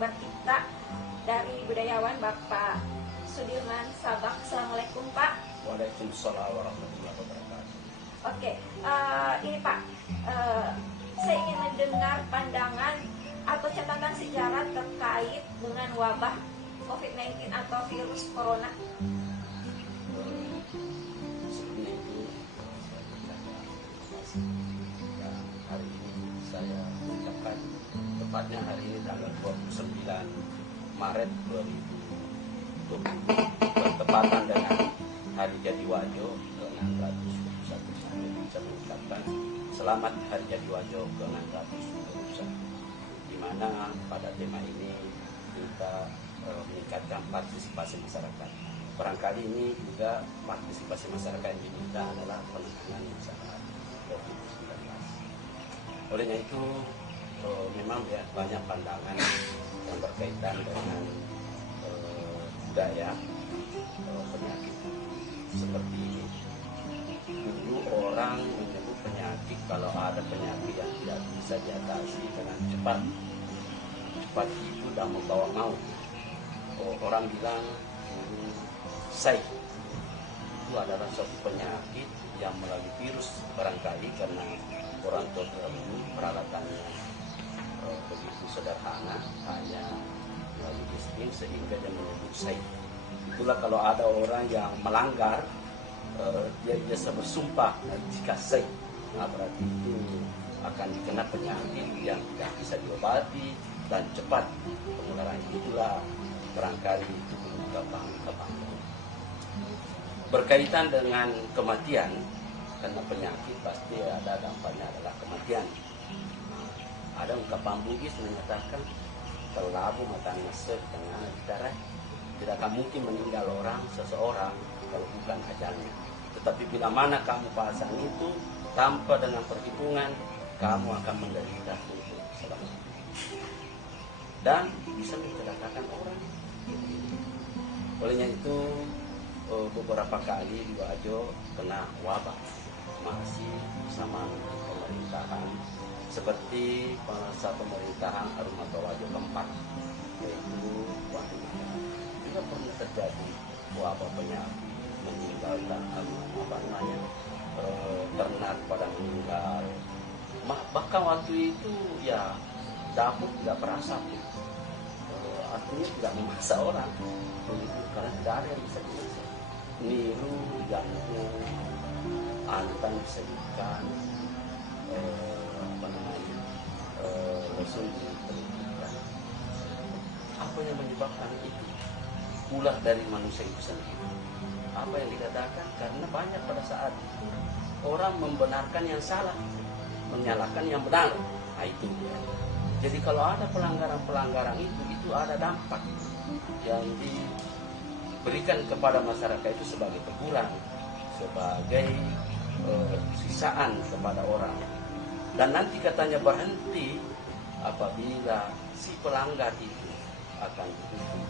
narasumber kita dari budayawan Bapak Sudirman Sabak. Assalamualaikum Pak. Waalaikumsalam warahmatullahi wabarakatuh. Oke, ini Pak, saya ingin mendengar pandangan atau catatan sejarah terkait dengan wabah COVID-19 atau virus corona. Sebelumnya itu hari ini saya mengucapkan tepatnya hari ini tanggal 29 Maret 2020 bertepatan dengan hari jadi Wajo ke-621. Saya mengucapkan selamat hari jadi Wajo ke-621, di mana pada tema ini kita meningkatkan partisipasi masyarakat. Barangkali ini juga partisipasi masyarakat yang diminta adalah penanganan masalah COVID-19. Olehnya itu memang banyak pandangan yang berkaitan dengan budaya penyakit seperti ini. Dulu orang menyebut penyakit kalau ada penyakit yang tidak bisa diatasi dengan cepat. Cepat itu sudah membawa maut. Orang bilang SARS itu adalah suatu penyakit yang melalui virus, barangkali karena orang tua dulu peralatannya begitu sederhana, hanya melalui insting sehingga dia menyebut SARS. Itulah kalau ada orang yang melanggar, dia biasa bersumpah jika SARS, nah berarti itu akan dikena penyakit yang tidak bisa diobati dan cepat penularan. Itulah barangkali itu ungkapan berkaitan dengan kematian, karena penyakit pasti ada dampaknya adalah kematian. Ada ungkapan Bugis menyatakan terlalu matanya setengah darah, tidak akan mungkin meninggal seseorang kalau bukan ajalnya. Tetapi bila mana kamu pasang itu tanpa dengan perhitungan, kamu akan menderita untuk selamanya dan bisa mencelakakan orang. Olehnya itu beberapa kali di Wajo kena wabah masih bersama pemerintahan, seperti masa pemerintahan Arumato Wajo keempat, yaitu waktu juga pernah terjadi wabah penyakit meninggalkan ternak pada meninggal. Bahkan waktu itu ya dapur tidak berasap, artinya tidak memaksa orang karena tidak ada yang bisa dimasak. Niru jantung, antan disediakan, langsung diteruskan. Apa yang menyebabkan itu? Ulah dari manusia itu sendiri. Apa yang dikatakan? Karena banyak pada saat itu orang membenarkan yang salah, menyalahkan yang benar. Nah itu ya. Jadi kalau ada pelanggaran-pelanggaran itu ada dampak yang diberikan kepada masyarakat itu sebagai teguran, sebagai sisaan kepada orang. Dan nanti katanya berhenti apabila si pelanggar itu akan dihukum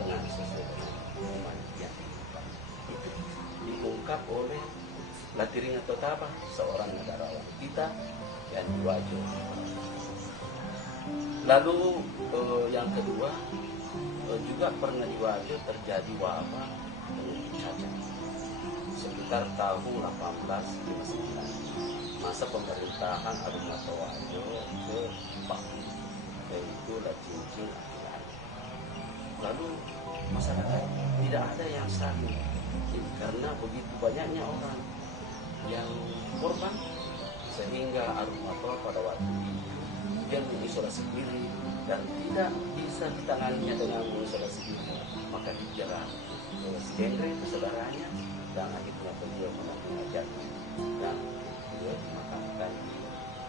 dengan sesuai dengan hukuman yang ditetapkan. Itu diungkap oleh Latiringa Totaba, seorang negarawan kita yang di Wajo. Lalu yang kedua, juga pernah di Wajo terjadi wabah penyakit cacat sekitar tahun 1859, masa pemerintahan Arumato Wajo ke-4, yaitu Lacincin Akilani. Lalu masyarakat tidak ada yang sakit karena begitu banyaknya orang yang korban, sehingga Arumato pada waktu itu dia mengisolasi diri dan tidak bisa ditanganinya dengan mengisolasi diri, maka dijerat Hendry itu saudaranya, dan akhirnya beliau mengajarnya dan beliau dimakamkan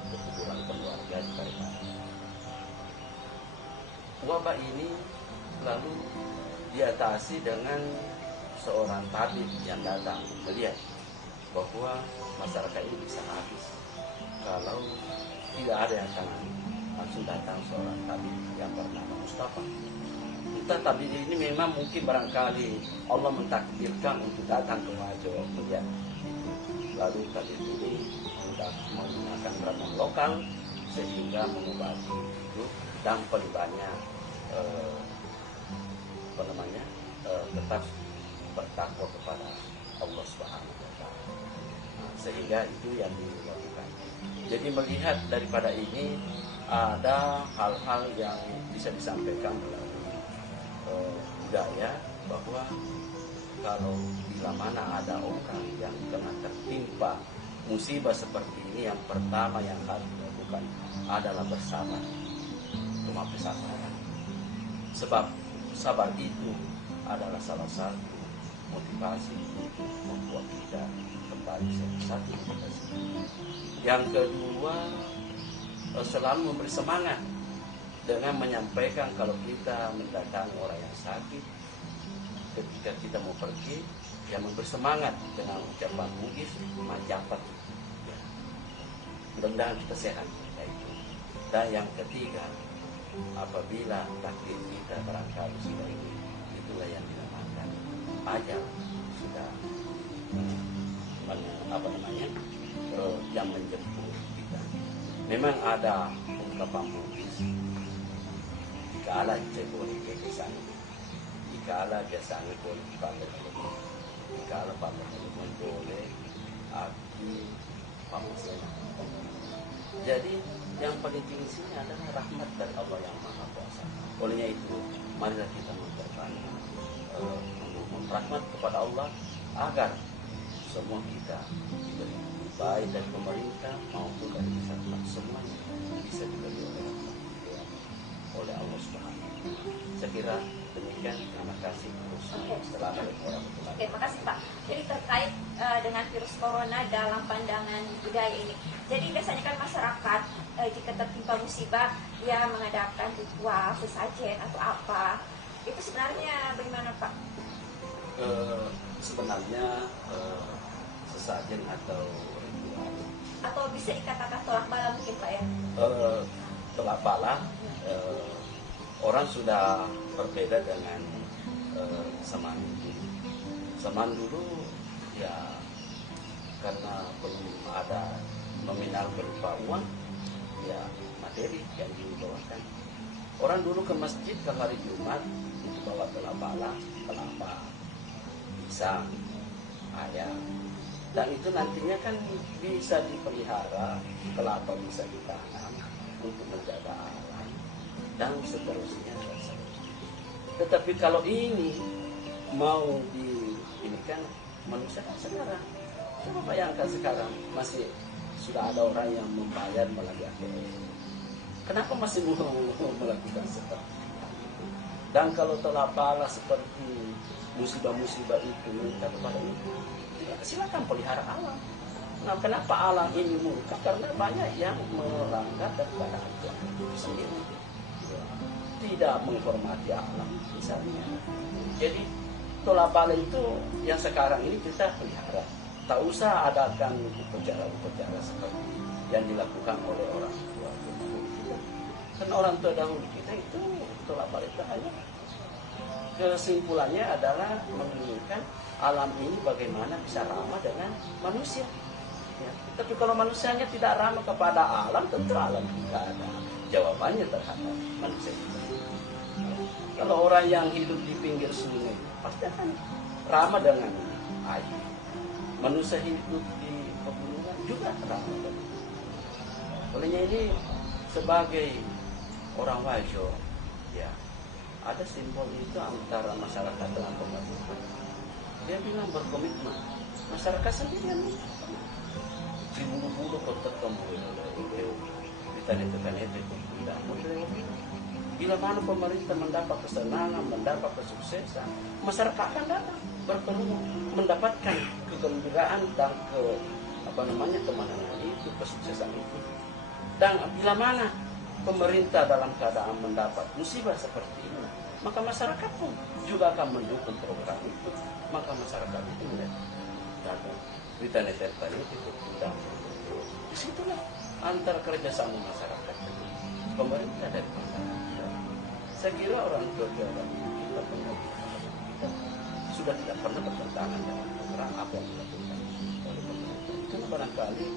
di kuburan keluarga di Parepare. Wabah ini lalu diatasi dengan seorang tabib yang datang melihat bahwa masyarakat ini bisa habis kalau tidak ada yang tangani. Langsung datang seorang tabib yang bernama Mustafa. Entah tabib ini memang mungkin barangkali Allah mentakdirkan untuk datang ke Wajo melihat. Lalu tabib ini menggunakan ramuan lokal sehingga mengobati hidup dan paling banyak eh, apa namanya tetap bertakwa kepada Allah Subhanahu wa taala. Nah, sehingga itu yang dilakukan. Jadi melihat daripada ini ada hal-hal yang bisa disampaikan melalui budaya bahwa kalau bila mana ada orang yang kena tertimpa musibah seperti ini, yang pertama yang harus dilakukan adalah bersabar. Cuma bersabar. Sebab sabar itu adalah salah satu motivasi untuk membuat kita kembali satu motivasi. Yang kedua, selalu memberi semangat dengan menyampaikan kalau kita mendatangi orang yang sakit, ketika kita mau pergi, yang memberi semangat dengan ucapan bugis, majapat, ya. Mudah-mudahan kita sehat. Ya itu. Dan yang ketiga, apabila takdir kita barangkali sudah ini, itulah yang dinamakan ajal sudah yang menjemput kita. Memang ada ungkapan bugis, dikala boleh kekesan, dikala biasanya boleh pamer, dikala pamer boleh aki pamer. Jadi yang paling tinggi sini adalah rahmat dari Allah yang Maha Kuasa. Olehnya itu, marilah kita memperbanyak rahmat kepada Allah agar semua kita diberi baik dari pemerintah maupun dari masyarakat, semuanya bisa diberi oleh Allah Subhanahu wa taala. Saya kira demikian. Terima kasih. Assalamualaikum warahmatullahi wabarakatuh. Terima kasih Pak. Jadi terkait dengan virus corona dalam pandangan budaya ini. Jadi biasanya kan masyarakat jika tertimpa musibah dia mengadakan ritual sesajen atau apa. Itu sebenarnya bagaimana Pak? Sebenarnya sesajen atau ritual atau bisa dikatakan tolak bala mungkin Pak ya? Tolak bala orang sudah berbeda dengan zaman dulu. Zaman dulu ya karena belum ada nominal berupa uang, ya materi yang dibawakan. Orang dulu ke masjid ke hari Jumat itu bawa tolak bala, kelapa, pisang, ayam, dan itu nantinya kan bisa dipelihara, kelapa bisa ditanam untuk menjaga alam dan seterusnya. Tetapi kalau ini mau ini kan manusia kan sekarang, coba bayangkan sekarang masih sudah ada orang yang membayar melalui ATM. Kenapa masih mau melakukan seperti itu? Dan kalau tolak bala seperti musibah-musibah itu minta kepada itu, silakan pelihara alam. Nah, kenapa alam ini murka? Karena banyak yang melanggar daripada aturan itu sendiri, tidak menghormati alam misalnya. Jadi tolak bala itu yang sekarang ini kita pelihara. Tak usah adakan upacara-upacara seperti yang dilakukan oleh orang tua dahulu kita. Karena orang tua dahulu kita itu tolak bala itu hanya kesimpulannya adalah menginginkan alam ini bagaimana bisa ramah dengan manusia. Ya. Tapi kalau manusianya tidak ramah kepada alam, tentu alam tidak ada jawabannya terhadap manusia. Kalau orang yang hidup di pinggir sungai pasti akan ramah dengan air. Manusia hidup di pegunungan juga ramah dengan. Olehnya ini sebagai orang wajo, ya ada simbol itu antara masyarakat dengan pemerintah. Dia bilang berkomitmen. Masyarakat sendiri yang di bulu-bulu kotak kamu ditanya-tanya itu tidak boleh. Bila mana pemerintah mendapat kesenangan, mendapat kesuksesan, masyarakat akan datang bertemu, mendapatkan kegembiraan dan kemenangan itu, kesuksesan itu. Dan bila mana pemerintah dalam keadaan mendapat musibah seperti ini, maka masyarakat pun juga akan mendukung program itu. Maka masyarakat itu datang ditanya-tanya itu dan disitulah antara kerjasama masyarakat dengan pemerintah dan pemerintah. Saya kira orang tua kita sudah tidak pernah bertentangan dengan program apa yang dilakukan oleh pemerintah. Itu barangkali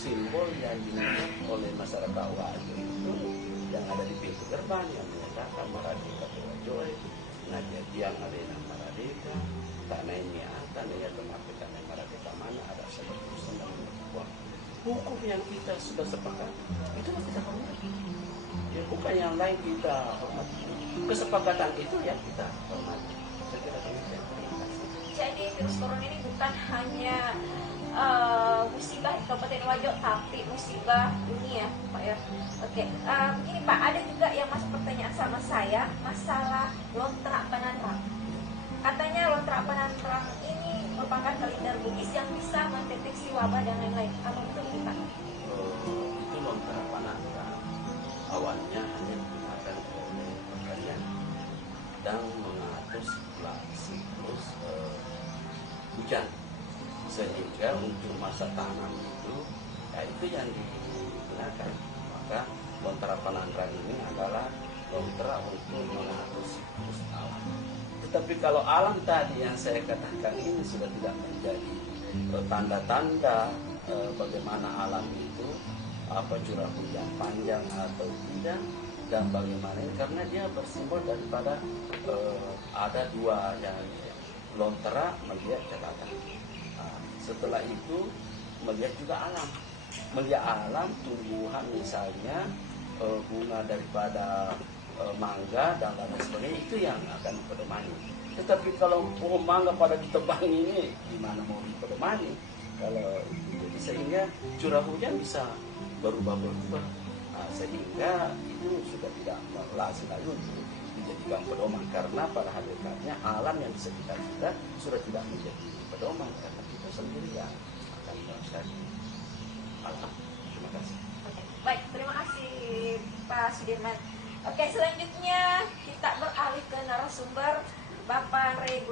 simbol yang dimiliki oleh masyarakat Wajo itu yang ada di pintu gerbang. Tuhan yang menyatakan Maradeka Dewa Joy, Nadia Tiang Alena Maradeka, Tanah ini akan ya tetapi Tanah Maradeka mana ada seperti Undang hukum yang kita sudah sepakati, itulah kita hormati. Ya, bukan yang lain kita hormati. Kesepakatan itu yang kita hormati. Saya kira demikian. Terima kasih. Jadi virus corona ini bukan hanya musibah di Kabupaten Wajo, tapi musibah dunia, Pak ya. Oke, begini Pak, ada juga yang masuk pertanyaan sama saya masalah lontra penanrang. Katanya lontra penanrang ini merupakan kalender Bugis yang bisa mendeteksi wabah dan lain-lain. Apa betul ini Pak? Itu lontar panangan awalnya hanya digunakan oleh pekerjaan dan mengatur siklus hujan, sehingga untuk masa tanam itu yang digunakan. Maka lontar panangan ini adalah lontar untuk mengatur siklus alam. Tetapi kalau alam tadi yang saya katakan ini sudah tidak menjadi tanda-tanda bagaimana alam itu, apa curah hujan panjang atau tidak, dan bagaimana ini, karena dia bersimbol daripada ada dua yang lontera melihat catatan. Setelah itu melihat juga alam, melihat alam tumbuhan misalnya bunga daripada mangga dan lain sebagainya, itu yang akan dipedomani. Tetapi kalau pohon mangga pada ditebang ini gimana mau dipedomani? Kalau jadi sehingga curah hujan bisa berubah-berubah, sehingga itu sudah tidak lazim lagi untuk dijadikan pedoman, karena pada hakikatnya alam yang di sekitar kita sudah tidak menjadi pedoman, karena kita sendiri yang akan meneruskan alam. Terima kasih. Oke, baik, terima kasih Pak Sudirman. Oke, selanjutnya kita beralih ke narasumber Bapak Rego.